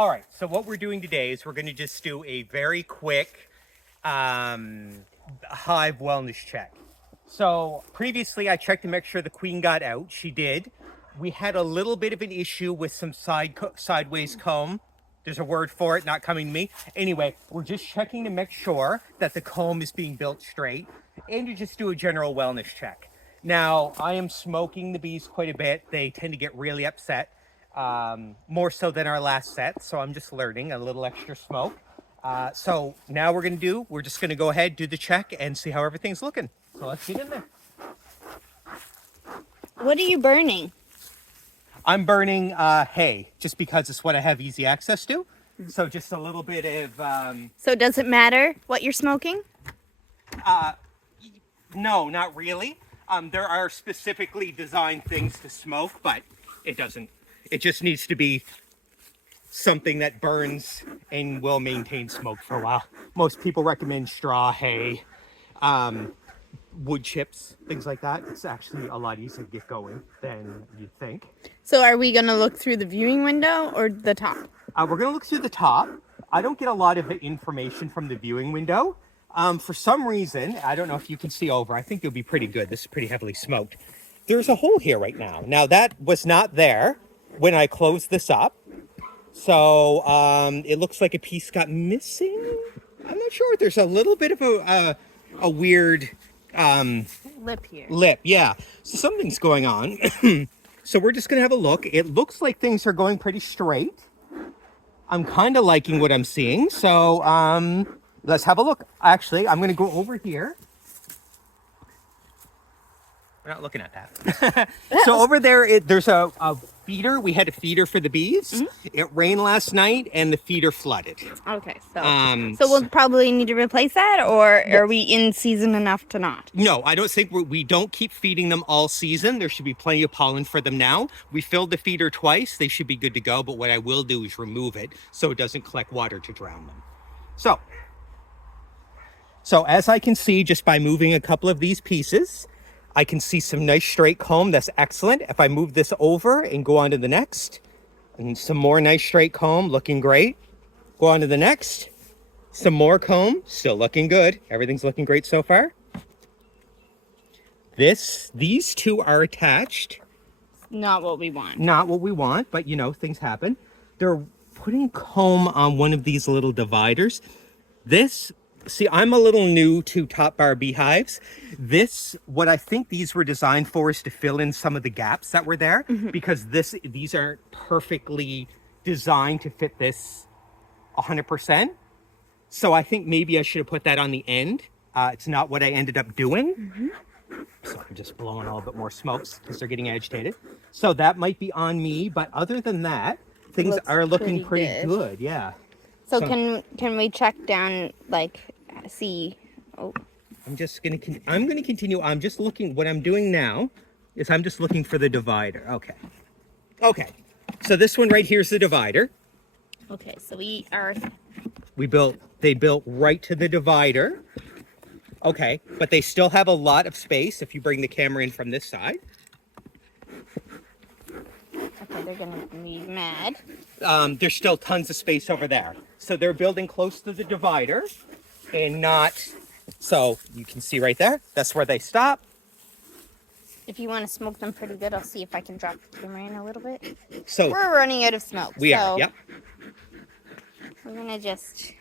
All right, so what we're doing today is we're going to just do a very quick hive wellness check. So previously I checked to make sure the queen got out. She did. We had a little bit of an issue with some sideways comb. There's a word for it, not coming to me. Anyway, we're just checking to make sure that the comb is being built straight and to just do a general wellness check. Now, I am smoking the bees quite a bit. They tend to get really upset, more so than our last set. So I'm just learning a little extra smoke. So now we're just gonna go ahead, do the check and see how everything's looking. So let's get in there. What are you burning? I'm burning hay, just because it's what I have easy access to. So just a little bit of... So does it matter what you're smoking? No, not really. There are specifically designed things to smoke, but it doesn't. It just needs to be something that burns and will maintain smoke for a while. Most people recommend straw, hay, wood chips, things like that. It's actually a lot easier to get going than you'd think. So are we going to look through the viewing window or the top? We're going to look through the top. I don't get a lot of information from the viewing window. For some reason, I don't know if you can see over. I think you'll be pretty good. This is pretty heavily smoked. There's a hole here right now. Now, that was not there when I closed this up. So it looks like a piece got missing. I'm not sure. There's a little bit of a weird... Lip here. Lip, yeah. So something's going on. So we're just gonna have a look. It looks like things are going pretty straight. I'm kind of liking what I'm seeing. So let's have a look. Actually, I'm gonna go over here. We're not looking at that. So over there, there's a feeder. We had a feeder for the bees. Mm-hmm. It rained last night and the feeder flooded. Okay, so we'll probably need to replace that, or are we in season enough to not? No, I don't think we don't keep feeding them all season. There should be plenty of pollen for them now. We filled the feeder twice. They should be good to go, but what I will do is remove it so it doesn't collect water to drown them. So as I can see, just by moving a couple of these pieces, I can see some nice straight comb. That's excellent. If I move this over and go on to the next, and some more nice straight comb, looking great. Go on to the next. Some more comb, still looking good. Everything's looking great so far. These two are attached. Not what we want. Not what we want, but you know, things happen. They're putting comb on one of these little dividers. See, I'm a little new to top bar beehives. What I think these were designed for is to fill in some of the gaps that were there, because these aren't perfectly designed to fit this 100%. So I think maybe I should have put that on the end. It's not what I ended up doing. So I'm just blowing a little bit more smokes because they're getting agitated. So that might be on me, but other than that, things are looking pretty good. Yeah. So can we check down, like, see? Oh. I'm gonna continue. I'm just looking. What I'm doing now is I'm just looking for the divider. Okay. So this one right here is the divider. Okay. So they built right to the divider. Okay, but they still have a lot of space if you bring the camera in from this side. Okay, they're gonna be mad. There's still tons of space over there. So they're building close to the divider and not, so you can see right there, that's where they stop. If you want to smoke them pretty good, I'll see if I can drop the camera in a little bit. So we're running out of smoke. We are, yep. We're gonna just,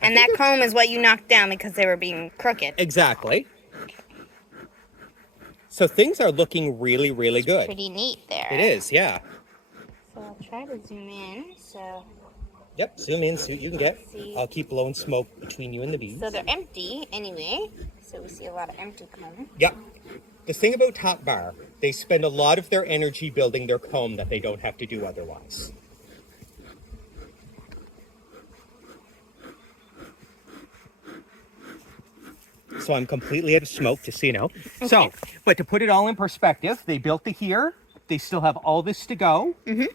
and that comb is what you knocked down because they were being crooked. Exactly. So things are looking really, really good. Pretty neat there. It is, yeah. So I'll try to zoom in. So. Yep, zoom in, see what you can get. I'll keep blowing smoke between you and the bees. So they're empty anyway. So we see a lot of empty comb. Yep. The thing about top bar, they spend a lot of their energy building their comb that they don't have to do otherwise. So I'm completely out of smoke, just so you know. Okay. So, but to put it all in perspective, they built the here. They still have all this to go.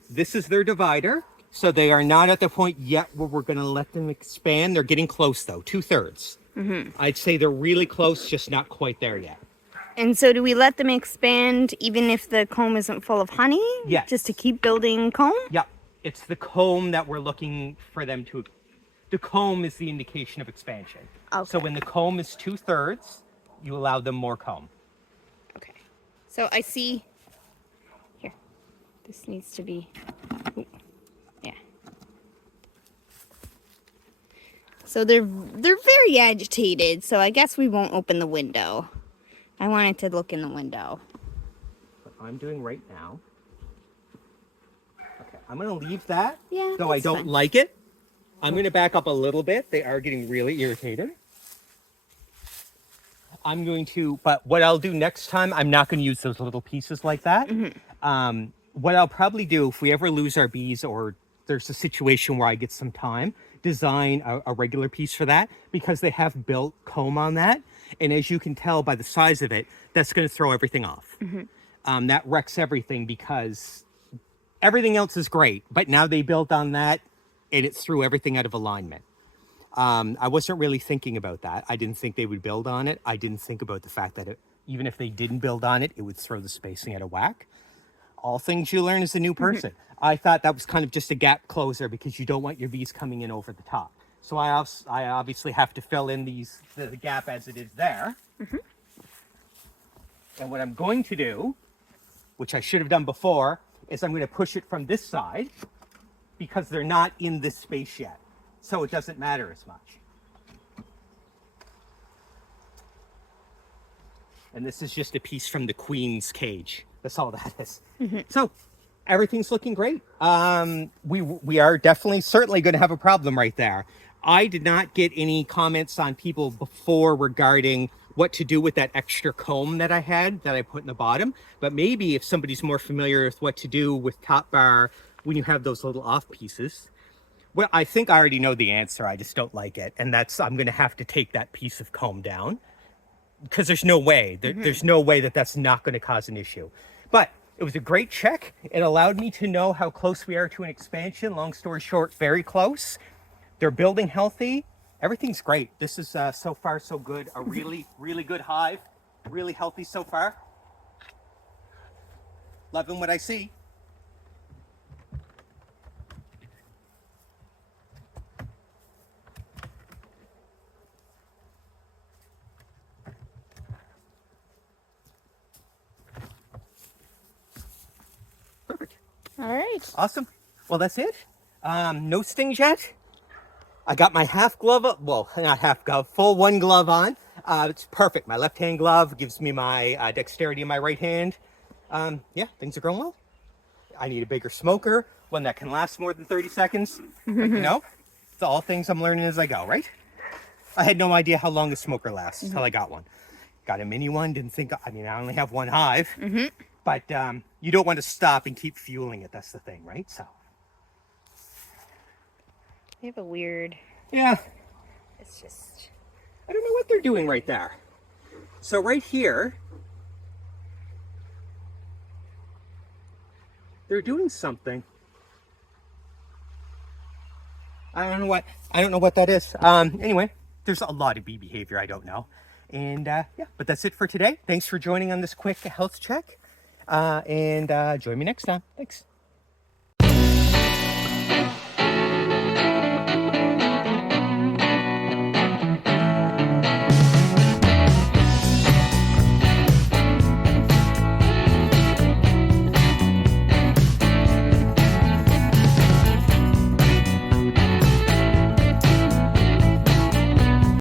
This is their divider. So they are not at the point yet where we're going to let them expand. They're getting close, though, 2/3. I'd say they're really close, just not quite there yet. And so do we let them expand even if the comb isn't full of honey? Yes. Just to keep building comb? Yep. It's the comb that we're looking for them to. The comb is the indication of expansion. Okay. So when the comb is 2/3, you allow them more comb. Okay. So I see. Here. This needs to be. Ooh. Yeah. So they're very agitated. So I guess we won't open the window. I wanted to look in the window. What I'm doing right now. Okay, I'm gonna leave that. Yeah. Though I don't fine. like it. I'm gonna back up a little bit. They are getting really irritated. I'm going to, but what I'll do next time, I'm not going to use those little pieces like that. What I'll probably do if we ever lose our bees or there's a situation where I get some time, design a regular piece for that because they have built comb on that. And as you can tell by the size of it, that's going to throw everything off. That wrecks everything because everything else is great, but now they built on that and it threw everything out of alignment. I wasn't really thinking about that. I didn't think they would build on it. I didn't think about the fact that even if they didn't build on it, it would throw the spacing out of whack. All things you learn as a new person. I thought that was kind of just a gap closer because you don't want your bees coming in over the top. So I obviously have to fill in the gap as it is there. And what I'm going to do, which I should have done before, is I'm going to push it from this side because they're not in this space yet. So it doesn't matter as much. And this is just a piece from the queen's cage. That's all that is. So everything's looking great. We are certainly going to have a problem right there. I did not get any comments on people before regarding what to do with that extra comb that I had that I put in the bottom. But maybe if somebody's more familiar with what to do with top bar when you have those little off pieces. Well, I think I already know the answer. I just don't like it. And I'm going to have to take that piece of comb down because there's no way. There's no way that that's not going to cause an issue. But it was a great check. It allowed me to know how close we are to an expansion. Long story short, very close. They're building healthy. Everything's great. This is so far so good. A really, really good hive. Really healthy so far. Loving what I see. Perfect. All right. Awesome. Well, that's it. No stings yet. I got my half glove, well, not half glove, full one glove on. It's perfect. My left hand glove gives me my dexterity in my right hand. Yeah, things are going well. I need a bigger smoker, one that can last more than 30 seconds. But, it's all things I'm learning as I go, right? I had no idea how long a smoker lasts until I got one. Got a mini one, didn't think, I only have one hive. But you don't want to stop and keep fueling it. That's the thing, right? So. They have a weird. Yeah. It's just. I don't know what they're doing right there. So right here, they're doing something. I don't know what that is. Anyway, there's a lot of bee behavior I don't know. And yeah, but that's it for today. Thanks for joining on this quick health check. And join me next time. Thanks.